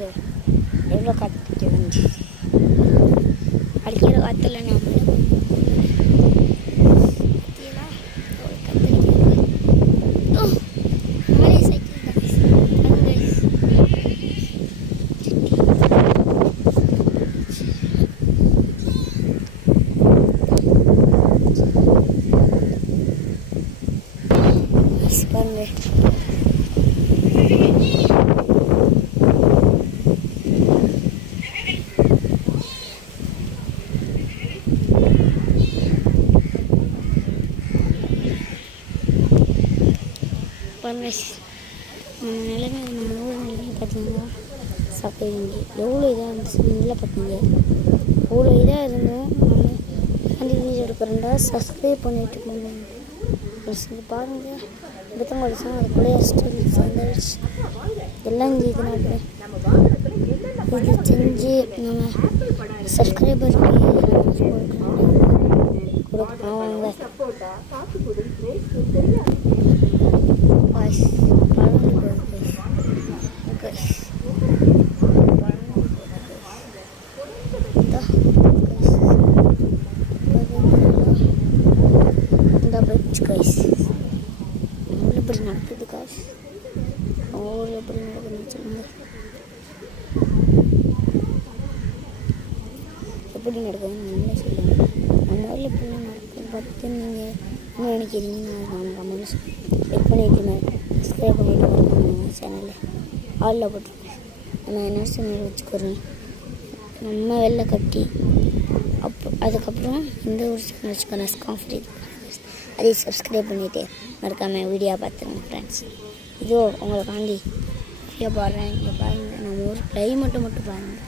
பாருங்க எவ்வளோ காற்று வந்து அடிக்கிற காற்றுல நான் பாருங்க பாருங்க நிலைமை நம்ம ஊர் நிலைமை பார்த்தீங்கன்னா சாப்பிடுங்க எவ்வளோ இதாக இருந்துச்சு நல்லா பார்த்தீங்க அவ்வளோ இதாக இருந்தோம் நம்ம வீடியோ எடுக்கிறோண்டா சப்ஸ்கிரைப் பண்ணிட்டு போங்க பாருங்கள் இப்போதான் படித்தோம் அதுக்குள்ளே ஸ்டூடெண்ட்ஸ் வந்துடுச்சு எல்லாம் இங்கே இதனால இது செஞ்சு நம்ம சப்ஸ்கிரைபர் கொடுக்கலாம் வாங்க எப்படி நடக்குது காசு அவ்வளோ எப்படி நடக்குதுன்னு சொல்லுங்க எப்படி நடக்குதுன்னு நீங்களே சொல்லுங்கள் நம்ம ஊரில் எப்படி நடக்குது பார்த்து நீங்கள் என்ன நினைக்கிறீங்கன்னு நான் கமெண்ட்ஸ் லைக் பண்ணிவிட்டுங்க சப்ஸ்கிரைப் பண்ணிவிட்டு வரணும் சேனலில் ஆளில் போட்டுருக்கேன் நம்ம என்ன சேனல் வச்சுக்கிறோம் நம்ம வெளில கட்டி அதுக்கப்புறம் இந்த ஒரு சேனல் வச்சுக்கணும் ஸ்காஃப்ரீட் அதே சப்ஸ்கிரைப் பண்ணிவிட்டு மறக்காமல் வீடியோ பார்த்துருங்க ஃப்ரெண்ட்ஸ் இதோ உங்களுக்காண்டி வீடியோ பாடுறேன் இங்கே பாருங்கள் நம்ம ஊர் கிளைமேட்டை மட்டும் பாருங்கள்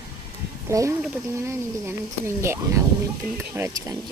கிளைமேட்டை பார்த்தீங்கன்னா நீங்கள் நினச்சிருங்க நான் உங்களுக்கு பின் கேமரா வச்சு காமிச்சேன்